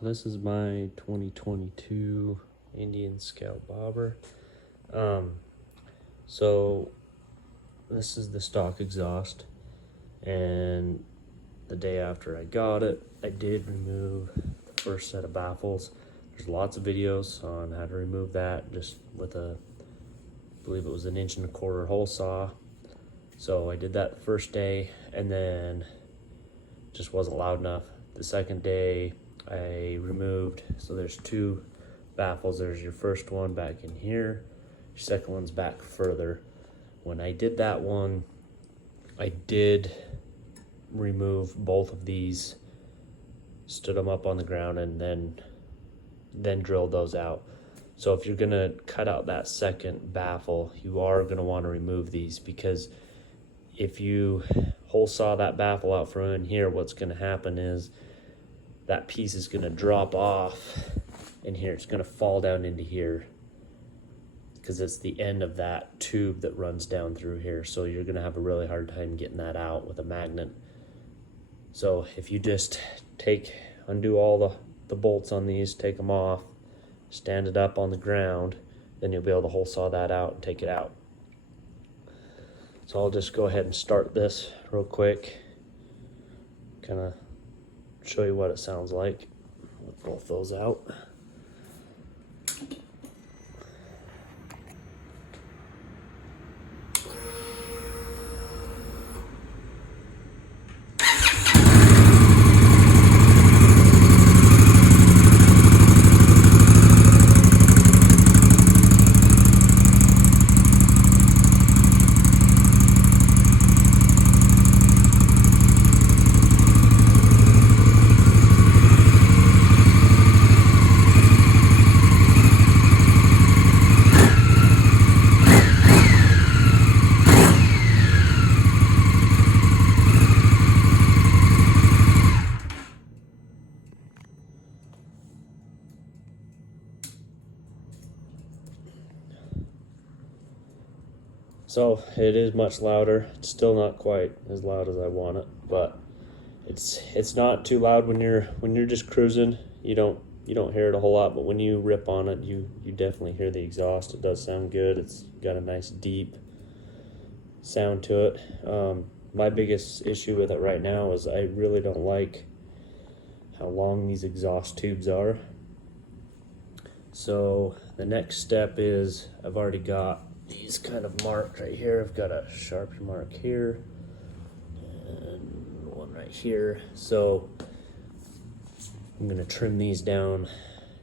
This is my 2022 Indian Scout Bobber. So this is the stock exhaust, and the day after I got it, I did remove the first set of baffles. There's lots of videos on how to remove that just with I believe it was an 1.25" hole saw. So I did that the first day, and then just wasn't loud enough. The second day I removed, so there's two baffles. There's your first one back in here, your second one's back further. When I did that one, I did remove both of these, stood them up on the ground, and then drilled those out. So if you're gonna cut out that second baffle, you are gonna want to remove these, because if you hole saw that baffle out from in here, what's gonna happen is that piece is gonna drop off in here. It's gonna fall down into here because it's the end of that tube that runs down through here. So you're gonna have a really hard time getting that out with a magnet. So if you just undo all the bolts on these, take them off, stand it up on the ground, then you'll be able to hole saw that out and take it out. So I'll just go ahead and start this real quick, kind of show you what it sounds like with both those out. So it is much louder. It's still not quite as loud as I want it, but it's not too loud when you're just cruising. You don't hear it a whole lot, but when you rip on it, you definitely hear the exhaust. It does sound good. It's got a nice deep sound to it. My biggest issue with it right now is I really don't like how long these exhaust tubes are. So the next step is, I've already got these kind of marked right here. I've got a Sharpie mark here and one right here. So I'm gonna trim these down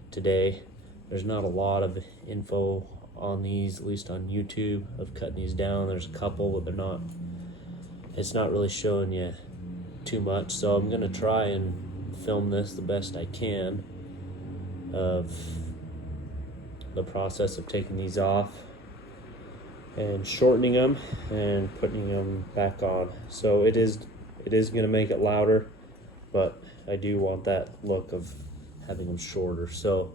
today. There's not a lot of info on these, at least on YouTube, of cutting these down. There's a couple, but it's not really showing you too much. So I'm gonna try and film this the best I can of the process of taking these off and shortening them and putting them back on. So it is going to make it louder, but I do want that look of having them shorter. So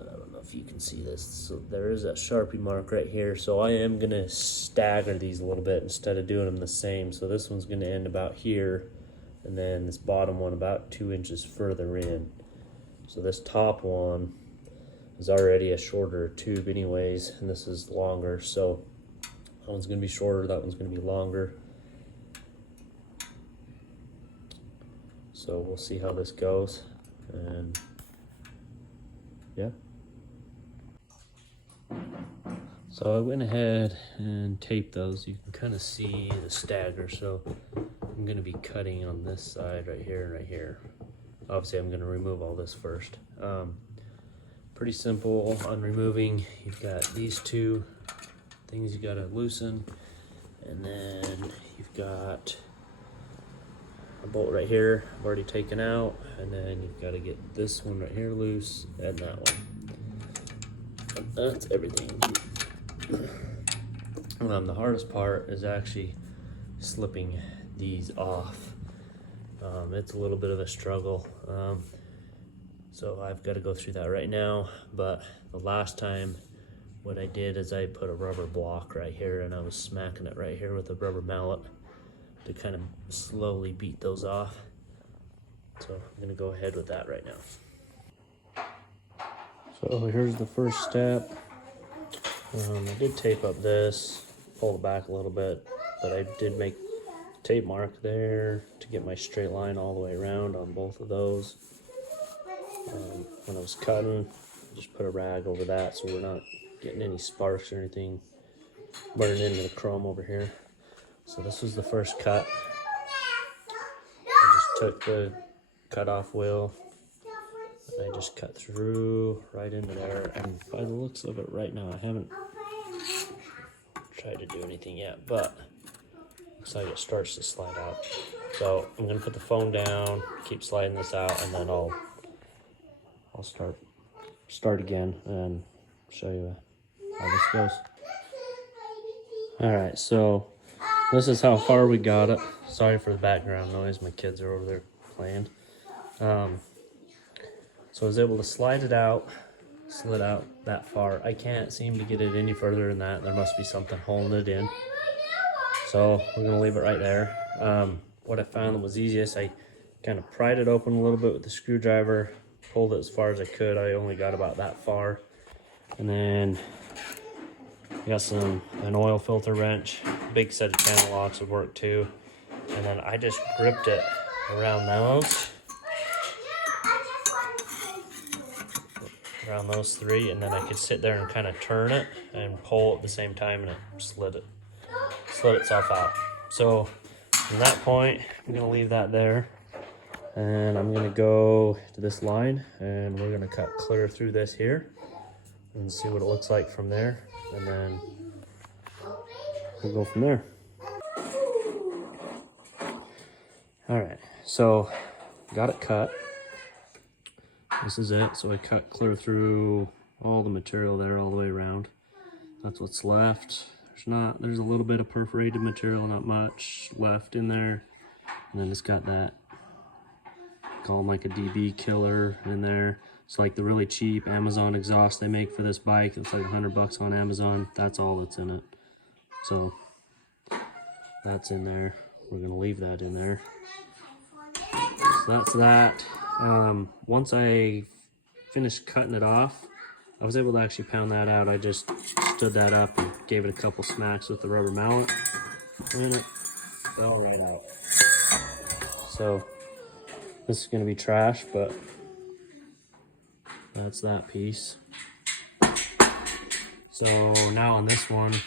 I don't know if you can see this. So there is a Sharpie mark right here. So I am going to stagger these a little bit instead of doing them the same. So this one's going to end about here, and then this bottom one about 2 inches further in. So this top one is already a shorter tube anyways, and this is longer. So that one's gonna be shorter, that one's gonna be longer. So we'll see how this goes, and yeah. So I went ahead and taped those. You can kind of see the stagger. So I'm gonna be cutting on this side right here and right here. Obviously I'm gonna remove all this first. Pretty simple on removing. You've got these two things you gotta loosen, and then you've got a bolt right here I've already taken out, and then you've got to get this one right here loose and that one. And that's everything. The hardest part is actually slipping these off. It's a little bit of a struggle. So I've got to go through that right now, but the last time what I did is I put a rubber block right here, and I was smacking it right here with a rubber mallet to kind of slowly beat those off. So So I'm gonna go ahead with that right now. So here's the first step. I did tape up this, pull it back a little bit, but I did make a tape mark there to get my straight line all the way around on both of those. When I was cutting, just put a rag over that so we're not getting any sparks or anything burning into the chrome over here. So this was the first cut. I just took the cutoff wheel and I just cut through right into there, and by the looks of it right now, I haven't tried to do anything yet, but looks like it starts to slide out. So I'm gonna put the phone down, keep sliding this out, and then I'll start again and show you how this goes. All right, so this is how far we got it. Sorry for the background noise, my kids are over there playing. So I was able to slid out that far. I can't seem to get it any further than that. There must be something holding it in. So we're gonna leave it right there. What I found was easiest, I kind of pried it open a little bit with the screwdriver, pulled it as far as I could. I only got about that far. And then I got an oil filter wrench, big set of channel locks would work too. And then I just gripped it around those three, and then I could sit there and kind of turn it and pull at the same time, and it slid itself out. So from that point, I'm gonna leave that there, and I'm gonna go to this line, and we're gonna cut clear through this here and see what it looks like from there, and then we'll go from there. All right, so got it cut. This is it. So I cut clear through all the material there all the way around. That's what's left. There's a little bit of perforated material, not much left in there. And then it's got that, called like a DB killer in there. It's like the really cheap Amazon exhaust they make for this bike. It's like $100 on Amazon. That's all that's in it. So that's in there. We're gonna leave that in there. So that's that. Once I finished cutting it off, I was able to actually pound that out. I just stood that up and gave it a couple smacks with the rubber mallet, and it fell right out. So this is going to be trash, but that's that piece. So now on this one, I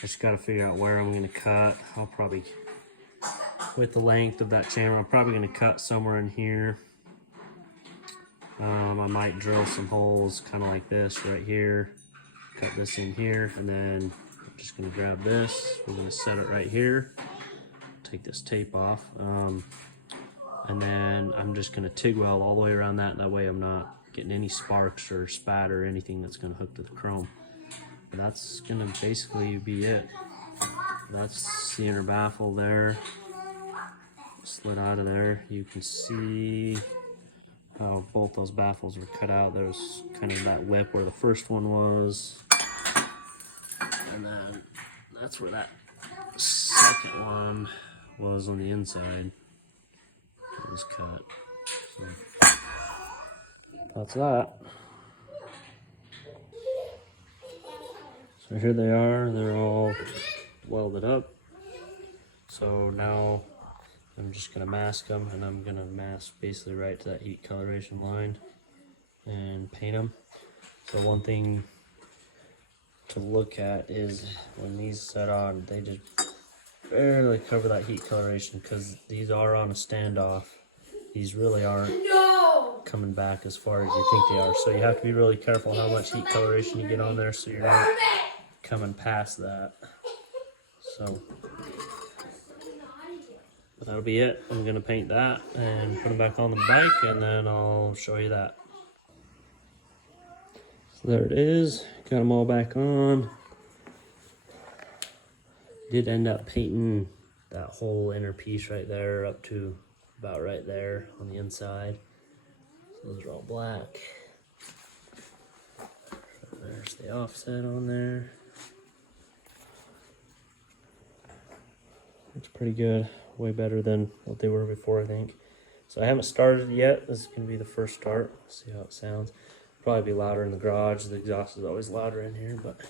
just got to figure out where I'm going to cut. I'll probably, with the length of that chamber, I'm probably going to cut somewhere in here. I might drill some holes kind of like this right here, cut this in here, and then I'm just going to grab this. We're going to set it right here, take this tape off, and then I'm just going to TIG weld all the way around that. That way I'm not getting any sparks or spatter or anything that's going to hook to the chrome. But that's going to basically be it. That's the inner baffle there, slid out of there. You can see how both those baffles were cut out. There was kind of that lip where the first one was, and then that's where that second one was on the inside. It was cut. So that's that. So here they are. They're all welded up. So now I'm just gonna mask them, and I'm gonna mask basically right to that heat coloration line and paint them. So one thing to look at is when these set on, they just barely cover that heat coloration, because these are on a standoff. These really aren't coming back as far as you think they are. So you have to be really careful how much heat coloration you get on there, so you're not coming past that. So but that'll be it. I'm gonna paint that and put them back on the bike, and then I'll show you that. So there it is. Got them all back on. Did end up painting that whole inner piece right there up to about right there on the inside. So those are all black. There's the offset on there. It's pretty good. Way better than what they were before, I think. So I haven't started it yet. This is going to be the first start. See how it sounds. Probably be louder in the garage. The exhaust is always louder in here, but